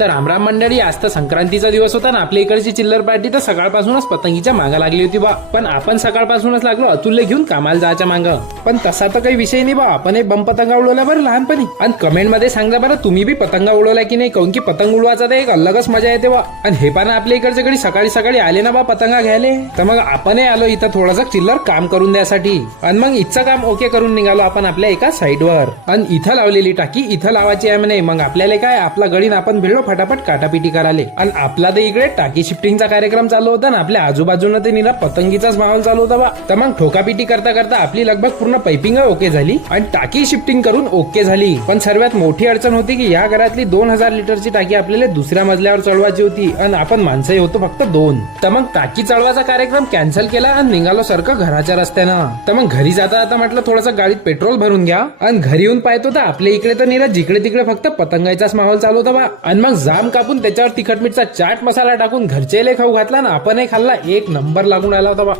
तर रामराम मंडळी, आज तर संक्रांतीचा दिवस होता ना. आपल्या इकडची चिल्लर पार्टी तर सकाळपासूनच पतंगीच्या मागा लागली होती बा. पण आपण सकाळपासूनच लागलो अतुल्य घेऊन कामाला जायच्या माग. पण तसा तर काही विषय नाही बा. आपण एक बम पतंगा उडवला बरं लहानपणी. आणि कमेंट मध्ये सांगा बरं, तुम्ही बी पतंगा उडवला की नाही. काऊन की पतंग उडवायचा तर एक अलगच मजा येते बा. आणि हे पण आपल्या इकडच्या घरी सकाळी सकाळी आले ना बा पतंगा घ्यायले. तर मग आपणही आलो इथं थोडंसं चिल्लर काम करून द्यासाठी. आणि मग इथचं काम ओके करून निघालो आपण आपल्या एका साईडवर. आणि इथं लावलेली टाकी इथं लावायची आहे म्हणे. मग आपल्याला काय, आपला गडीन आपण भिडलो फटाफट काटापिटी कराले. आणि आपला तर इकडे टाकी शिफ्टिंगचा कार्यक्रम चालू होता ना. आपल्या आजूबाजूने ते निरा पतंगीचाच माहोल चालू होता बा. तर मग ठोकापिटी करता करता आपली लगभग पूर्ण पाइपिंग ओके झाली आणि टाकी शिफ्टिंग करून ओके झाली. पण सर्वात मोठी अडचण होती की या घरातली 2000 लिटरची टाकी आपल्याला दुसऱ्या मजल्यावर चढवायची होती. आणि आपण माणसंही होतो फक्त 2. तर मग टाकी चढवायचा कार्यक्रम कॅन्सल केला आणि निघालो सारखं घराच्या रस्त्यानं. तर मग घरी जाता आता म्हटलं थोडंसं गाडीत पेट्रोल भरून घ्या. आणि घरी येऊन पाहतो तर आपल्या इकडे तर निरा जिकडे तिकडे फक्त पतंगाचाच माहोल चालू होता बा. आणि मग जाम कापून त्याच्यावर तिखट मीठचा चाट मसाला टाकून घरचे खाऊ घातला ना. आपणही खाल्ला, एक नंबर लागून आला होता बा.